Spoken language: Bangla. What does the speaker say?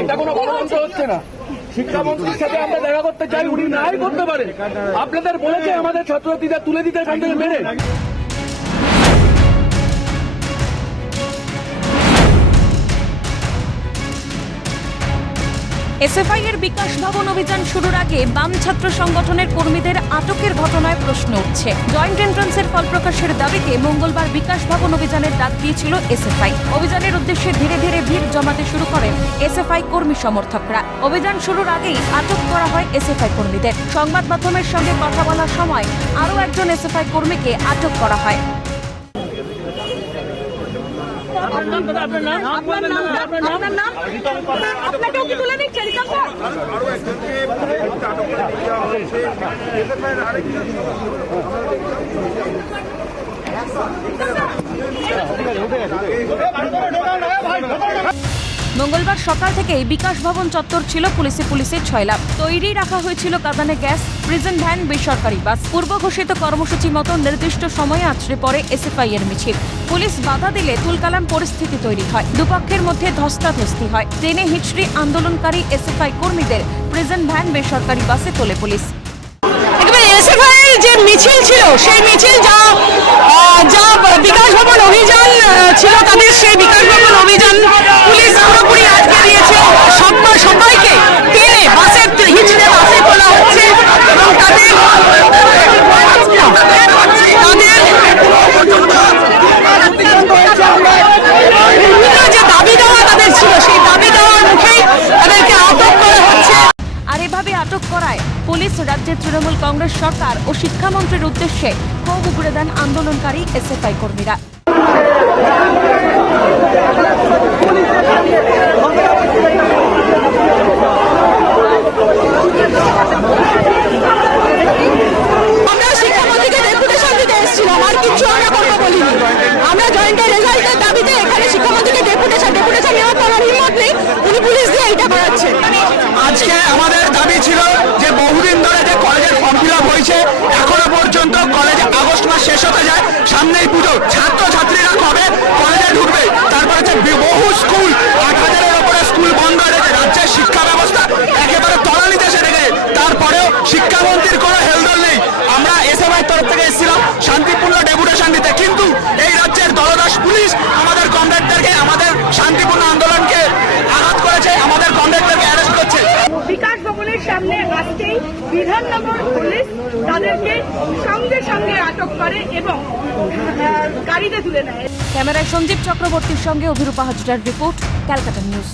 এটা কোনো গণতন্ত্র হচ্ছে না। শিক্ষামন্ত্রীর সাথে আমরা দেখা করতে চাই, উনি নাই করতে পারেন। আপনাদের বলেছে আমাদের ছাত্রছাত্রীদের তুলে দিতে এখান থেকে মেরে। এসএফআই এর বিকাশ ভবন অভিযান শুরুর আগে বাম ছাত্র সংগঠনের কর্মীদের আটকের ঘটনায় প্রশ্ন উঠছে। জয়েন্ট এন্ট্রান্সের ফল প্রকাশের দাবিতে মঙ্গলবার বিকাশ ভবন অভিযানের ডাক দিয়েছিল এসএফআই। অভিযানের উদ্দেশ্যে ধীরে ধীরে ভিড় জমাতে শুরু করেন এসএফআই কর্মী সমর্থকরা। অভিযান শুরুর আগেই আটক করা হয় এসএফআই কর্মীদের। সংবাদ মাধ্যমের সঙ্গে কথা বলার সময় আরও একজন এসএফআই কর্মীকে আটক করা হয়। মঙ্গলবার সকাল থেকেই বিকাশ ভবন চত্বর ছিল পুলিশে ছয়লাভ। তৈরি রাখা হয়েছিল কাঁদানে গ্যাস, প্রিজন ভ্যান, বেসরকারি বাস। পূর্ব ঘোষিত কর্মসূচি মতো নির্দিষ্ট সময়ে আছড়ে পড়ে এসএফআই এর মিছিল। পুলিশ বাধা দিলে তুলকালাম পরিস্থিতি তৈরি হয়। দুপক্ষের মধ্যে ধস্তাধস্তি হয়। ট্রেনে হিচড়ে আন্দোলনকারী এসএফআই কর্মীদের প্রিজন ভ্যান, বেসরকারি বাসে তোলে পুলিশ। এসএফআই যে মিছিল ছিল, সেই মিছিল যা বিকাশ ভবন অভিযান ছিল, তাদের সেই বিকাশ ভবন অভিযান পুলিশ পুরোপুরি আটকে দিয়েছে। সবাইকে টেনে বাসে হিচড়ে বাসে তোলা হচ্ছে এবং তাদের যে দাবি দেওয়া তাদের ছিল, সেই দাবি দেওয়ার মুখেই তাদেরকে আটক করা হচ্ছে। আর এভাবে আটক করায় পুলিশ রাজ্যের তৃণমূল কংগ্রেস সরকার ও শিক্ষামন্ত্রীর উদ্দেশ্যে ক্ষোভ উগড়ে দেন আন্দোলনকারী এসএফআই কর্মীরা। আমরা শিক্ষামন্ত্রীকে ডেপুটেশন দিতে এসেছিলাম, আর কিছু আমরা কথা বলিনি। আমরা জয়েন্টের রেজাল্টের দাবিতে এখানে শিক্ষামন্ত্রীকে ডেপুটেশন নেওয়ার পর হিম্মত নেই, উনি পুলিশ দিয়ে এইটা করাচ্ছে। আজকে আমাদের দাবি ছিল যে বহুদিন ধরে যে কলেজের ফর্ম ফিল আপ হয়েছে, এখনো পর্যন্ত কলেজে আগস্ট মাস শেষ হতে যায়, সামনেই পুজো, ছাত্রছাত্রীরা কবে কলেজে ঢুকবে? তারপর হচ্ছে বহু স্কুল, 8,000-এর উপরে স্কুল বন্ধ হয়েছে। রাজ্যের শিক্ষা ব্যবস্থা একেবারে তলানিতে এসে রেখে, তারপরেও শিক্ষামন্ত্রীর কোনো হেলদোল নেই। আমরা এসএফআই তরফ থেকে এসেছিলাম শান্তিপূর্ণ ডেপুটেশন দিতে, কিন্তু এই রাজ্যের দলদাস পুলিশ আমাদের কমরেডদেরকে, আমাদের শান্তিপূর্ণ আন্দোলনকে আঘাত করেছে, আমাদের কমরেডদেরকে অ্যারেস্ট করছে। বিকাশ ভবনের সামনে আসতেই বিধাননগর পুলিশ তাদেরকে সঙ্গে সঙ্গে আটক করে এবং গাড়িতে তুলে নেয়। ক্যামেরায় সঞ্জীব চক্রবর্তীর সঙ্গে অভিরূপা হাজরার রিপোর্ট, ক্যালকাটা নিউজ।